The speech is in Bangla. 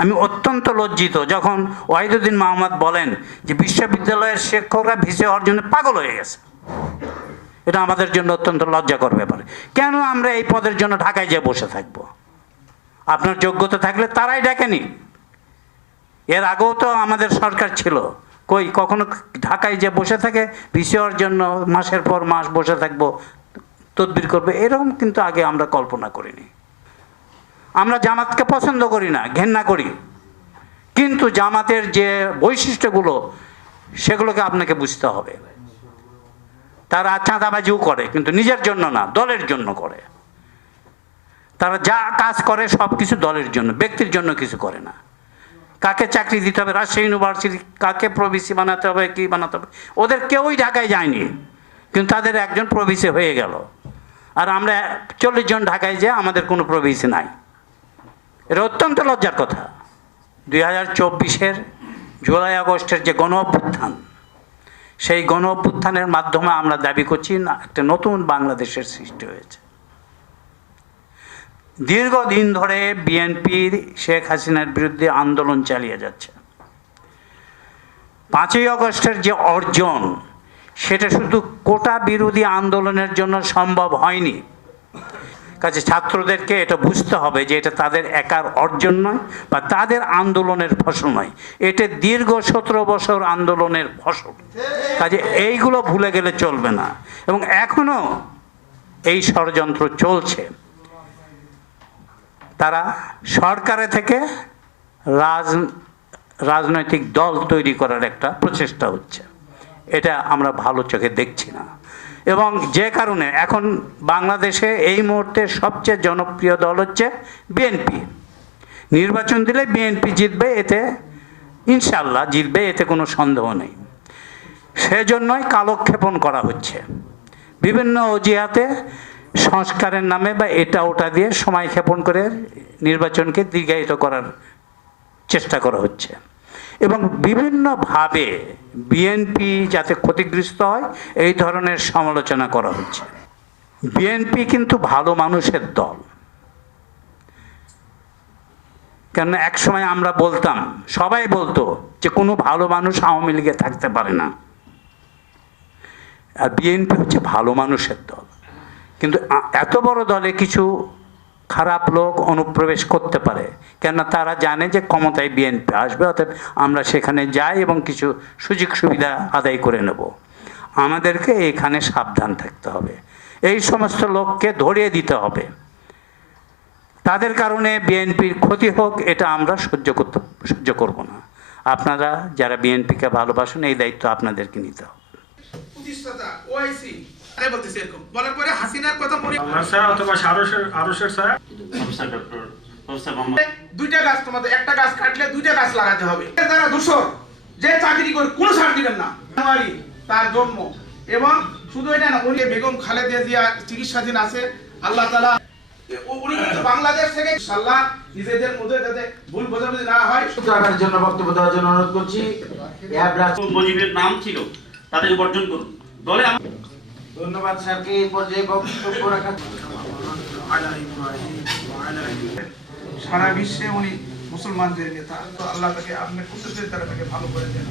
আমি অত্যন্ত লজ্জিত যখন ওয়াহিদুদ্দিন মাহমুদ বলেন যে বিশ্ববিদ্যালয়ের শিক্ষকরা ভিসি হওয়ার জন্য পাগল হয়ে গেছে। এটা আমাদের জন্য অত্যন্ত লজ্জাকর ব্যাপার। কেন আমরা এই পদের জন্য ঢাকায় যেয়ে বসে থাকব? আপনার যোগ্যতা থাকলে তারাই ডাকেনি। এর আগেও তো আমাদের সরকার ছিল, কই কখনো ঢাকায় যে বসে থাকে ভিসি হওয়ার জন্য মাসের পর মাস বসে থাকবো, তদবির করবে, এরকম কিন্তু আগে আমরা কল্পনা করিনি। আমরা জামাতকে পছন্দ করি না, ঘেন্না করি, কিন্তু জামাতের যে বৈশিষ্ট্যগুলো সেগুলোকে আপনাকে বুঝতে হবে। তারা চাঁদাবাজিও করে, কিন্তু নিজের জন্য না, দলের জন্য করে। তারা যা কাজ করে সব কিছু দলের জন্য, ব্যক্তির জন্য কিছু করে না। কাকে চাকরি দিতে হবে রাজশাহী ইউনিভার্সিটি, কাকে প্রভিসি বানাতে হবে, কি বানাতে হবে, ওদের কেউই ঢাকায় যায়নি, কিন্তু তাদের একজন প্রভিসি হয়ে গেল। আর আমরা 40 জন ঢাকায় যে আমাদের কোনো প্রভিসি নাই। এটা অত্যন্ত লজ্জার কথা। 2024-এর জুলাই আগস্টের যে গণ অভ্যুত্থান, সেই গণ অভ্যুত্থানের মাধ্যমে আমরা দাবি করছি না একটা নতুন বাংলাদেশের সৃষ্টি হয়েছে। দীর্ঘদিন ধরে বিএনপি শেখ হাসিনার বিরুদ্ধে আন্দোলন চালিয়ে যাচ্ছে। 5ই আগস্টের যে অর্জন, সেটা শুধু কোটা বিরোধী আন্দোলনের জন্য সম্ভব হয়নি। কাজে ছাত্রদেরকে এটা বুঝতে হবে যে এটা তাদের একার অর্জন নয় বা তাদের আন্দোলনের ফসল নয়, এটা দীর্ঘ 17 বছর আন্দোলনের ফসল। কাজে এইগুলো ভুলে গেলে চলবে না। এবং এখনো এই ষড়যন্ত্র চলছে। তারা সরকারে থেকে রাজনৈতিক দল তৈরি করার একটা প্রচেষ্টা হচ্ছে, এটা আমরা ভালো চোখে দেখছি না। এবং যে কারণে এখন বাংলাদেশে এই মুহূর্তে সবচেয়ে জনপ্রিয় দল হচ্ছে বিএনপি। নির্বাচন দিলে বিএনপি জিতবে, এতে ইনশাল্লাহ জিতবে, এতে কোনো সন্দেহ নেই। সেজন্যই কালক্ষেপণ করা হচ্ছে বিভিন্ন অজুহাতে, সংস্কারের নামে বা এটা ওটা দিয়ে সময় ক্ষেপণ করে নির্বাচনকে দীর্ঘায়িত করার চেষ্টা করা হচ্ছে। এবং বিভিন্নভাবে বিএনপি যাতে ক্ষতিগ্রস্ত হয় এই ধরনের সমালোচনা করা হচ্ছে। বিএনপি কিন্তু ভালো মানুষের দল। কেন একসময় আমরা বলতাম, সবাই বলতো যে কোনো ভালো মানুষ আওয়ামী লীগে থাকতে পারে না, আর বিএনপি হচ্ছে ভালো মানুষের দল। কিন্তু এত বড় দলে কিছু খারাপ লোক অনুপ্রবেশ করতে পারে, কেননা তারা জানে যে ক্ষমতায় বিএনপি আসবে, অতএব আমরা সেখানে যাই এবং কিছু সুযোগ সুবিধা আদায় করে নেব। আমাদেরকে এখানে সাবধান থাকতে হবে, এই সমস্ত লোককে ধরিয়ে দিতে হবে। তাদের কারণে বিএনপির ক্ষতি হোক, এটা আমরা সহ্য করব না। আপনারা যারা বিএনপিকে ভালোবাসেন, এই দায়িত্ব আপনাদেরকে নিতে হবে। প্রতিষ্ঠাতা ওআইসি বলতেছে এরকম বলার পরে হাসিনার কথা মনে স্যার অথবা আরশের sir professor doctor professor Mohammad, দুইটা গাছ, তোমাদের একটা গাছ কাটলে দুইটা গাছ লাগাতে হবে। যারা দূষর যে চাকরি করে কোনো ছাড় দিবেন না, জানুয়ারি তার জন্ম। এবং শুধু এটা না, উনি বেগম খালেদা জিয়া চিকিৎসাধীন আছে। আল্লাহ তাআলা উনি কিন্তু বাংলাদেশ থেকে ইনশাআল্লাহ নিজেদের মধ্যে যাতে ভুল বোঝাবুঝি না হয় রাখার জন্য বক্তব্য দেওয়ার জন্য অনুরোধ করছি। মুজিবের নাম ছিল, তাদেরকে বর্জন করুন দলে। ধন্যবাদ স্যারকে এই পর্যায়ে বক্তব্য রাখার। সারা বিশ্বে উনি মুসলমানদের নেতা। তো আল্লাহ তাকে আপনার কুদরতের দ্বারা তাকে ভালো করে দেন।